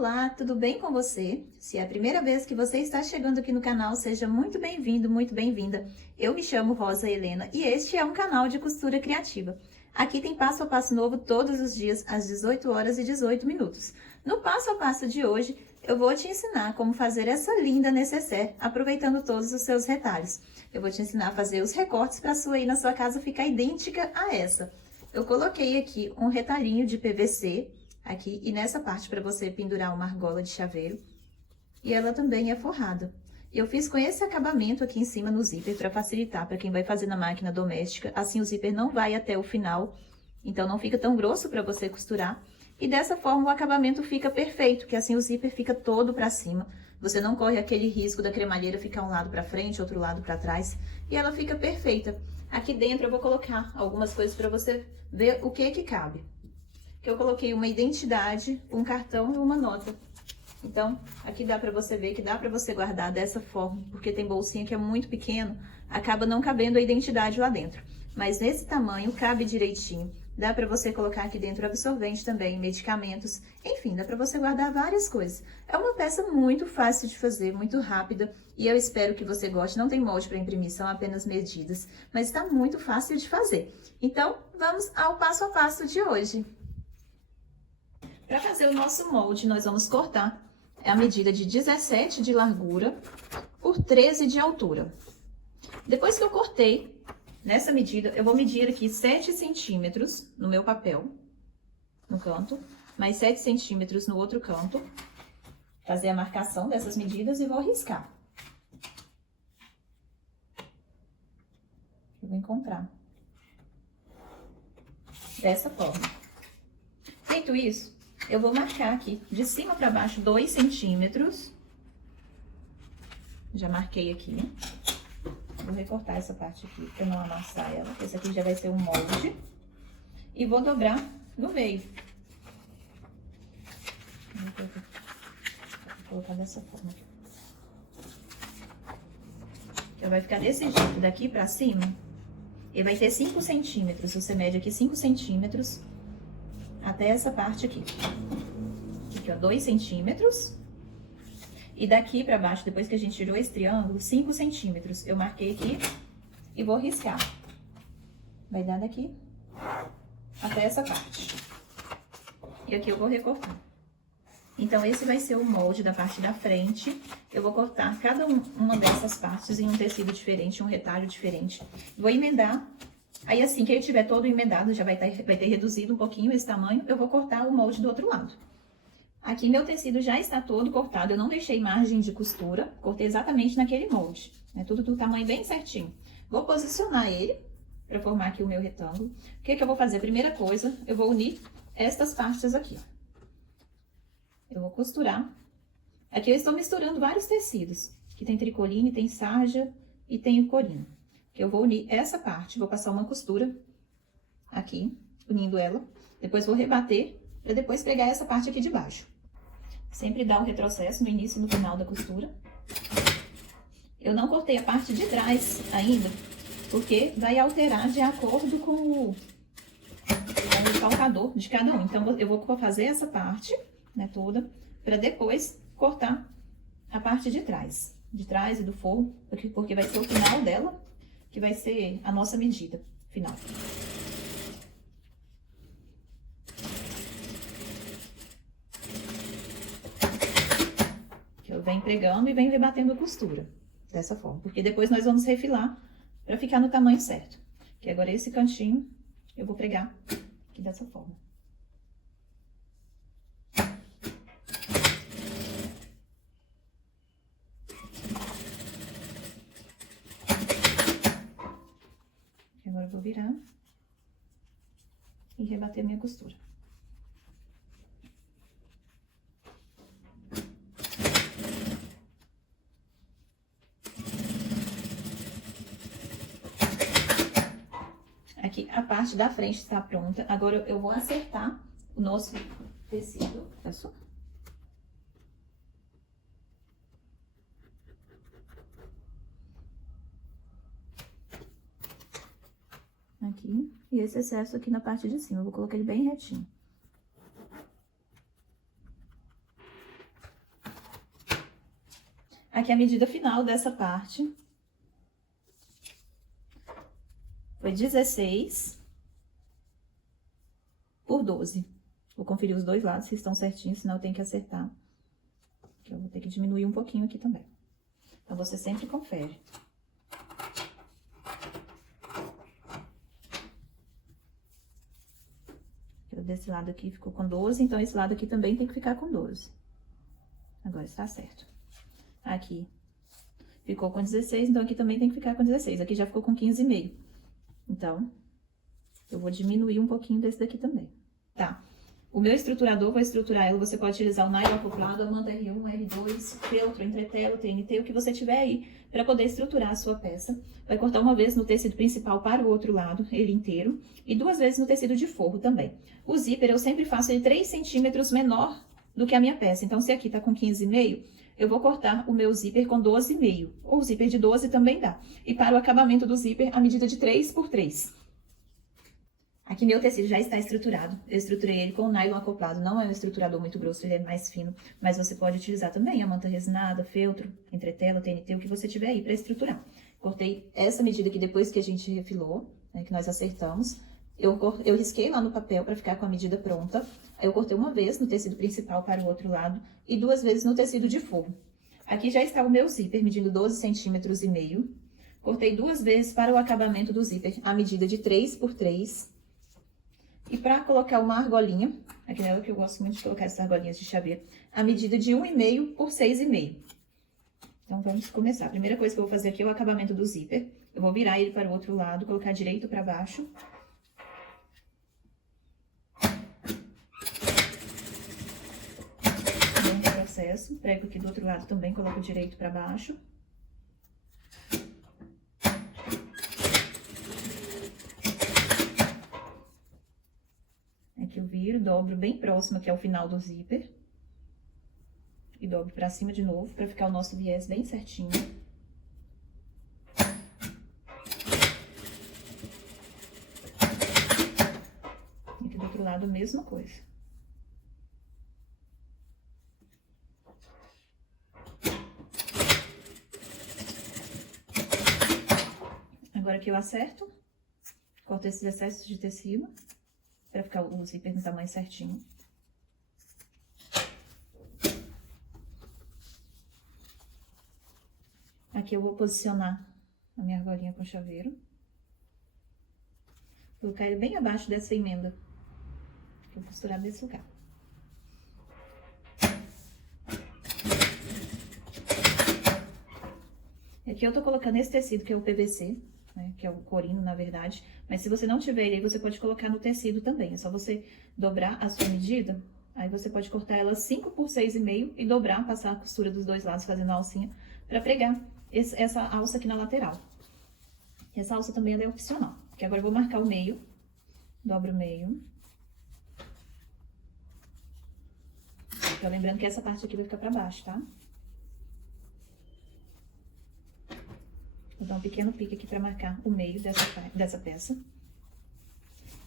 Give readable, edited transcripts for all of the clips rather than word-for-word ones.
Olá, tudo bem com você? Se é a primeira vez que você está chegando aqui no canal, seja muito bem-vindo, muito bem-vinda. Eu me chamo Rosa Helena e este é um canal de costura criativa. Aqui tem passo a passo novo todos os dias, às 18 horas e 18 minutos. No passo a passo de hoje, eu vou te ensinar como fazer essa linda nécessaire, aproveitando todos os seus retalhos. Eu vou te ensinar a fazer os recortes para a sua aí na sua casa ficar idêntica a essa. Eu coloquei aqui um retalhinho de PVC, aqui, e nessa parte para você pendurar uma argola de chaveiro, e ela também é forrada. Eu fiz com esse acabamento aqui em cima no zíper para facilitar para quem vai fazer na máquina doméstica, assim o zíper não vai até o final, então não fica tão grosso para você costurar, e dessa forma o acabamento fica perfeito, que assim o zíper fica todo para cima, você não corre aquele risco da cremalheira ficar um lado para frente, outro lado para trás, e ela fica perfeita. Aqui dentro eu vou colocar algumas coisas para você ver o que cabe. Que eu coloquei uma identidade, um cartão e uma nota. Então, aqui dá pra você ver que dá pra você guardar dessa forma, porque tem bolsinha que é muito pequeno, acaba não cabendo a identidade lá dentro. Mas nesse tamanho, cabe direitinho. Dá pra você colocar aqui dentro absorvente também, medicamentos, enfim, dá pra você guardar várias coisas. É uma peça muito fácil de fazer, muito rápida, e eu espero que você goste. Não tem molde para imprimir, são apenas medidas, mas está muito fácil de fazer. Então, vamos ao passo a passo de hoje. Para fazer o nosso molde, nós vamos cortar a medida de 17 de largura por 13 de altura. Depois que eu cortei, nessa medida, eu vou medir aqui 7 centímetros no meu papel, no canto, mais 7 centímetros no outro canto, fazer a marcação dessas medidas e vou riscar. Eu vou encontrar dessa forma. Feito isso, eu vou marcar aqui, de cima para baixo, 2 centímetros. Já marquei aqui. Vou recortar essa parte aqui, para não amassar ela. Esse aqui já vai ser um molde. E vou dobrar no meio. Vou colocar dessa forma aqui. Então, vai ficar desse jeito, daqui para cima. Ele vai ter 5 centímetros. Você mede aqui 5 centímetros. Até essa parte aqui. Aqui, ó, 2 centímetros. E daqui pra baixo, depois que a gente tirou esse triângulo, 5 centímetros. Eu marquei aqui e vou riscar. Vai dar daqui até essa parte. E aqui eu vou recortar. Então, esse vai ser o molde da parte da frente. Eu vou cortar cada uma dessas partes em um tecido diferente, um retalho diferente. Vou emendar. Aí, assim que ele tiver todo emendado, já vai ter reduzido um pouquinho esse tamanho, eu vou cortar o molde do outro lado. Aqui, meu tecido já está todo cortado, eu não deixei margem de costura, cortei exatamente naquele molde, né? Tudo do tamanho bem certinho. Vou posicionar ele para formar aqui o meu retângulo. O que eu vou fazer? Primeira coisa, eu vou unir estas partes aqui, ó. Eu vou costurar. Aqui eu estou misturando vários tecidos. Aqui tem tricoline, tem sarja e tem o corino. Eu vou unir essa parte, vou passar uma costura aqui, unindo ela. Depois vou rebater, para depois pregar essa parte aqui de baixo. Sempre dá um retrocesso no início e no final da costura. Eu não cortei a parte de trás ainda, porque vai alterar de acordo com o calcador de cada um. Então, eu vou fazer essa parte, né, toda, para depois cortar a parte de trás e do forro, porque vai ser o final dela, que vai ser a nossa medida final. Que eu venho pregando e venho rebatendo a costura, dessa forma. Porque depois nós vamos refilar para ficar no tamanho certo. Que agora esse cantinho eu vou pregar aqui dessa forma. Agora eu vou virar e rebater minha costura. Aqui a parte da frente está pronta. Agora eu vou acertar o nosso tecido. Tá só? Aqui, e esse excesso aqui na parte de cima, eu vou colocar ele bem retinho. Aqui a medida final dessa parte foi 16 por 12. Vou conferir os dois lados se estão certinhos, senão eu tenho que acertar. Aqui eu vou ter que diminuir um pouquinho aqui também. Então, você sempre confere. Desse lado aqui ficou com 12, então esse lado aqui também tem que ficar com 12. Agora está certo. Aqui ficou com 16, então aqui também tem que ficar com 16. Aqui já ficou com 15,5. Então, eu vou diminuir um pouquinho desse daqui também. Tá. O meu estruturador, vou estruturar ela, você pode utilizar o nylon acoplado, a manta R1, R2, feltro, entretelo, TNT, o que você tiver aí, para poder estruturar a sua peça. Vai cortar uma vez no tecido principal para o outro lado, ele inteiro, e 2 vezes no tecido de forro também. O zíper eu sempre faço ele 3 centímetros menor do que a minha peça, então se aqui tá com 15,5, eu vou cortar o meu zíper com 12,5, ou o zíper de 12 também dá. E para o acabamento do zíper, a medida de 3 por 3. Aqui meu tecido já está estruturado, eu estruturei ele com nylon acoplado, não é um estruturador muito grosso, ele é mais fino, mas você pode utilizar também a manta resinada, feltro, entretela, TNT, o que você tiver aí para estruturar. Cortei essa medida aqui depois que a gente refilou, né, que nós acertamos, eu risquei lá no papel para ficar com a medida pronta, aí eu cortei uma vez no tecido principal para o outro lado e 2 vezes no tecido de forro. Aqui já está o meu zíper medindo 12,5 centímetros, cortei 2 vezes para o acabamento do zíper, a medida de 3 por 3. E para colocar uma argolinha, aqui nela que eu gosto muito de colocar essas argolinhas de chaveiro, a medida de 1,5 por 6,5. Então, vamos começar. A primeira coisa que eu vou fazer aqui é o acabamento do zíper. Eu vou virar ele para o outro lado, colocar direito para baixo. Mesmo processo. Prego aqui do outro lado também, coloco direito para baixo. Eu viro, dobro bem próximo aqui ao final do zíper. E dobro pra cima de novo, pra ficar o nosso viés bem certinho. E aqui do outro lado, a mesma coisa. Agora aqui eu acerto, corto esses excessos de tecido. Pra ficar o zíper no tamanho certinho. Aqui eu vou posicionar a minha argolinha com chaveiro. Vou colocar ele bem abaixo dessa emenda. Vou costurar desse lugar. Aqui eu tô colocando esse tecido, que é o PVC. Né, que é o corino, na verdade, mas se você não tiver ele aí, você pode colocar no tecido também, é só você dobrar a sua medida, aí você pode cortar ela 5 por 6,5 e dobrar, passar a costura dos dois lados fazendo a alcinha, pra pregar essa alça aqui na lateral. Essa alça também ela é opcional, porque agora eu vou marcar o meio, dobro o meio. Então, lembrando que essa parte aqui vai ficar pra baixo, tá? Vou dar um pequeno pique aqui pra marcar o meio dessa peça.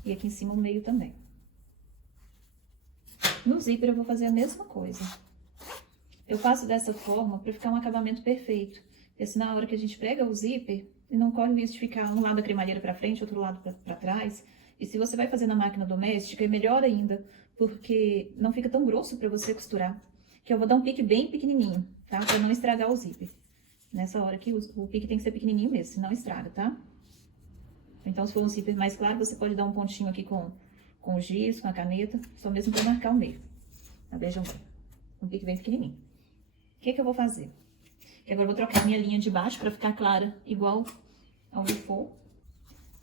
E aqui em cima o meio também. No zíper eu vou fazer a mesma coisa. Eu faço dessa forma pra ficar um acabamento perfeito. Porque assim, na hora que a gente prega o zíper, ele não corre o risco de ficar um lado da cremalheira pra frente, outro lado pra trás. E se você vai fazer na máquina doméstica, é melhor ainda, porque não fica tão grosso pra você costurar. Que eu vou dar um pique bem pequenininho, tá? Pra não estragar o zíper. Nessa hora aqui, o pique tem que ser pequenininho mesmo, senão estraga, tá? Então, se for um zíper mais claro, você pode dar um pontinho aqui com o giz, com a caneta, só mesmo pra marcar o meio. Tá? Vejam bem, um pique bem pequenininho. O que eu vou fazer? Que agora eu vou trocar minha linha de baixo pra ficar clara, igual ao do forro.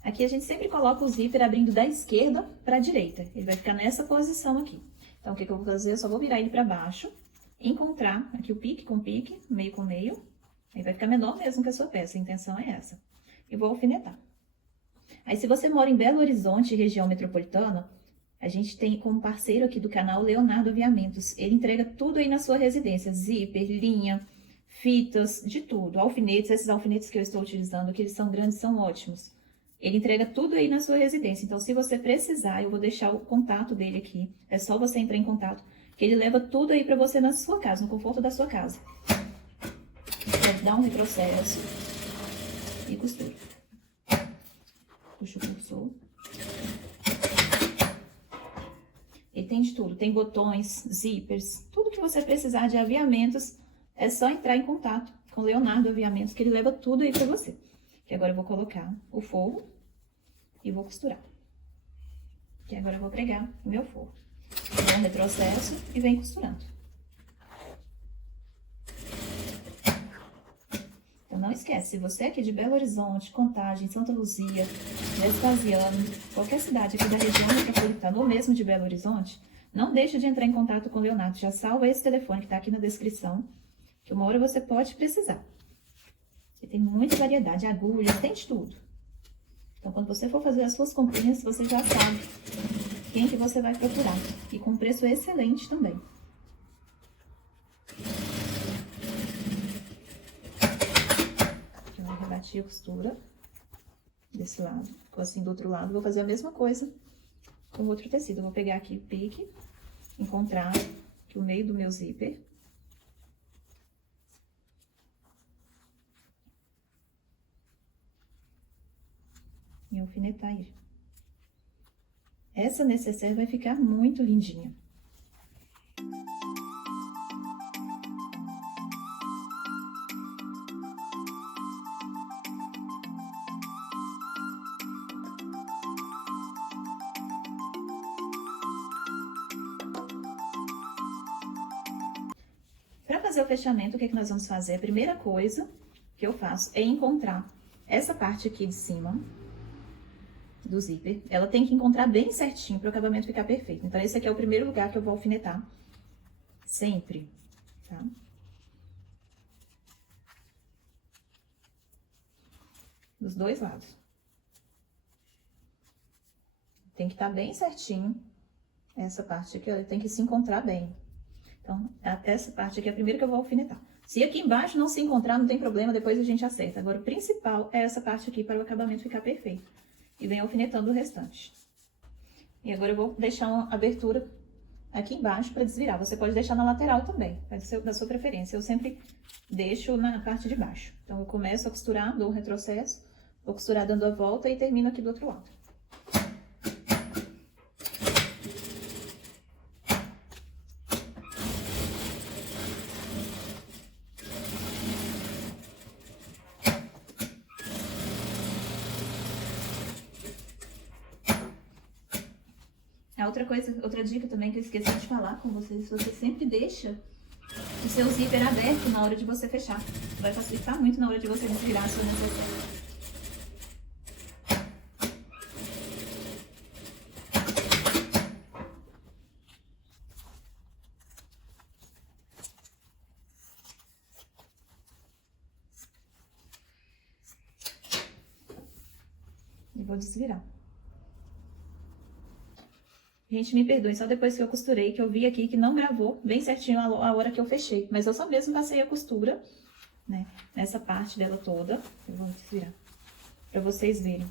Aqui a gente sempre coloca o zíper abrindo da esquerda pra direita. Ele vai ficar nessa posição aqui. Então, o que eu vou fazer? Eu só vou virar ele pra baixo, encontrar aqui o pique com pique, meio com meio. Aí vai ficar menor mesmo que a sua peça, a intenção é essa. E vou alfinetar. Aí, se você mora em Belo Horizonte, região metropolitana, a gente tem como parceiro aqui do canal Leonardo Aviamentos. Ele entrega tudo aí na sua residência, zíper, linha, fitas, de tudo. Alfinetes, esses alfinetes que eu estou utilizando, que eles são grandes, são ótimos. Ele entrega tudo aí na sua residência. Então, se você precisar, eu vou deixar o contato dele aqui. É só você entrar em contato, que ele leva tudo aí pra você na sua casa, no conforto da sua casa. Dá um retrocesso e costura. Puxa o cursor. E tem de tudo, tem botões, zippers, tudo que você precisar de aviamentos, é só entrar em contato com o Leonardo Aviamentos, que ele leva tudo aí pra você. Que agora eu vou colocar o forro e vou costurar. Que agora eu vou pregar o meu forro. Dá um retrocesso e vem costurando. Então não esquece, se você é aqui de Belo Horizonte, Contagem, Santa Luzia, Vespasiano, qualquer cidade aqui da região metropolitana ou mesmo de Belo Horizonte, não deixe de entrar em contato com o Leonardo. Já salva esse telefone que tá aqui na descrição, que uma hora você pode precisar. E tem muita variedade, agulhas, tem de tudo. Então, quando você for fazer as suas comprinhas, você já sabe quem que você vai procurar. E com preço excelente também. Já rebati a costura desse lado. Ficou assim do outro lado. Vou fazer a mesma coisa com o outro tecido. Eu vou pegar aqui o pique, encontrar aqui o meio do meu zíper. E alfinetar ele. Essa necessaire vai ficar muito lindinha. Para fazer o fechamento, o que nós vamos fazer? A primeira coisa que eu faço é encontrar essa parte aqui de cima do zíper. Ela tem que encontrar bem certinho para o acabamento ficar perfeito. Então, esse aqui é o primeiro lugar que eu vou alfinetar. Sempre, tá? Dos dois lados. Tem que estar bem certinho. Essa parte aqui, ó, tem que se encontrar bem. Então, essa parte aqui é a primeira que eu vou alfinetar. Se aqui embaixo não se encontrar, não tem problema, depois a gente acerta. Agora, o principal é essa parte aqui para o acabamento ficar perfeito. E vem alfinetando o restante. E agora eu vou deixar uma abertura aqui embaixo para desvirar. Você pode deixar na lateral também, da sua preferência. Eu sempre deixo na parte de baixo. Então, eu começo a costurar, dou um retrocesso, vou costurar dando a volta e termino aqui do outro lado. Outra dica também que eu esqueci de falar com vocês, você sempre deixa o seu zíper aberto na hora de você fechar. Vai facilitar muito na hora de você desvirar a sua necessaire. E vou desvirar. Gente, me perdoem, só depois que eu costurei, que eu vi aqui que não gravou bem certinho a hora que eu fechei. Mas eu só mesmo passei a costura, né, nessa parte dela toda. Eu vou desvirar, pra vocês verem.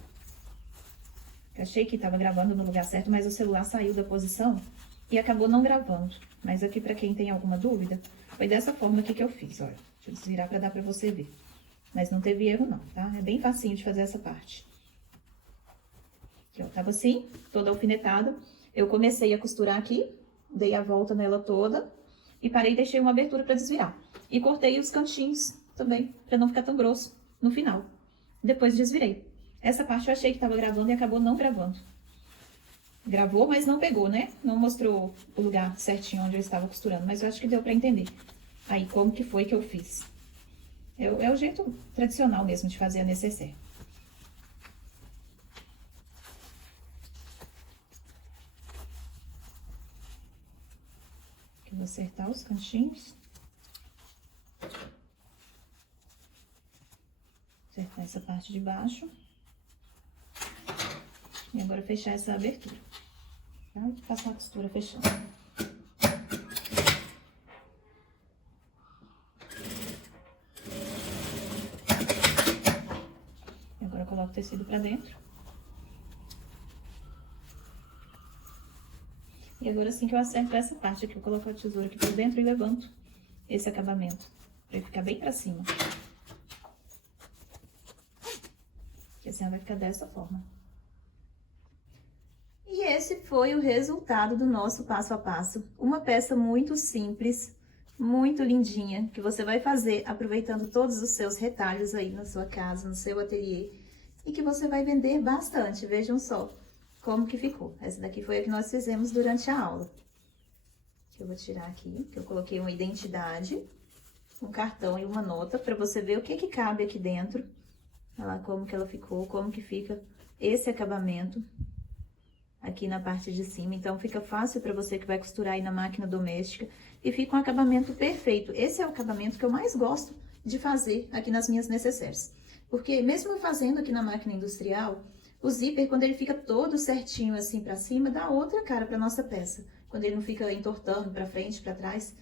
Eu achei que tava gravando no lugar certo, mas o celular saiu da posição e acabou não gravando. Mas aqui, pra quem tem alguma dúvida, foi dessa forma aqui que eu fiz, olha. Deixa eu desvirar pra dar pra você ver. Mas não teve erro não, tá? É bem facinho de fazer essa parte. Aqui, ó, tava assim, toda alfinetada. Eu comecei a costurar aqui, dei a volta nela toda e parei e deixei uma abertura para desvirar. E cortei os cantinhos também, para não ficar tão grosso no final. Depois desvirei. Essa parte eu achei que estava gravando e acabou não gravando. Gravou, mas não pegou, né? Não mostrou o lugar certinho onde eu estava costurando, mas eu acho que deu para entender. Aí, como que foi que eu fiz. É o jeito tradicional mesmo de fazer a necessaire. Vou acertar os cantinhos. Acertar essa parte de baixo. E agora fechar essa abertura. Tá? Vou passar a costura fechando. E agora eu coloco o tecido pra dentro. E agora, assim que eu acerto essa parte aqui, eu coloco a tesoura aqui por dentro e levanto esse acabamento Pra ficar bem pra cima. Que assim ela vai ficar dessa forma. E esse foi o resultado do nosso passo a passo. Uma peça muito simples, muito lindinha, que você vai fazer aproveitando todos os seus retalhos aí na sua casa, no seu ateliê. E que você vai vender bastante, vejam só como que ficou. Essa daqui foi a que nós fizemos durante a aula. Que eu vou tirar aqui, que eu coloquei uma identidade, um cartão e uma nota, para você ver o que cabe aqui dentro. Olha lá como que ela ficou, como que fica esse acabamento aqui na parte de cima. Então, fica fácil para você que vai costurar aí na máquina doméstica e fica um acabamento perfeito. Esse é o acabamento que eu mais gosto de fazer aqui nas minhas necessaires. Porque mesmo eu fazendo aqui na máquina industrial, o zíper, quando ele fica todo certinho assim para cima, dá outra cara para nossa peça. Quando ele não fica entortando para frente, para trás.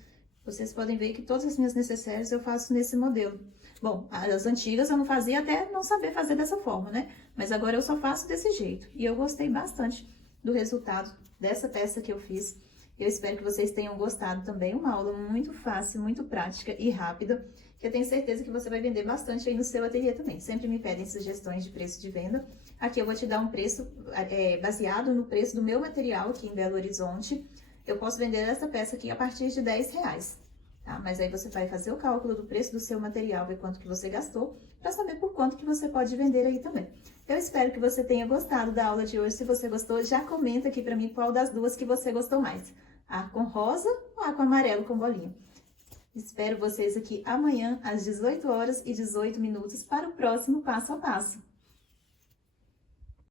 Vocês podem ver que todas as minhas necessaires eu faço nesse modelo. Bom, as antigas eu não fazia até não saber fazer dessa forma, né? Mas agora eu só faço desse jeito. E eu gostei bastante do resultado dessa peça que eu fiz. Eu espero que vocês tenham gostado também. Uma aula muito fácil, muito prática e rápida, que eu tenho certeza que você vai vender bastante aí no seu ateliê também. Sempre me pedem sugestões de preço de venda. Aqui eu vou te dar um preço baseado no preço do meu material aqui em Belo Horizonte. Eu posso vender essa peça aqui a partir de R$10, tá? Mas aí você vai fazer o cálculo do preço do seu material, ver quanto que você gastou, para saber por quanto que você pode vender aí também. Eu espero que você tenha gostado da aula de hoje. Se você gostou, já comenta aqui para mim qual das duas que você gostou mais. A com rosa ou a com amarelo com bolinha. Espero vocês aqui amanhã às 18h e 18 minutos para o próximo passo a passo.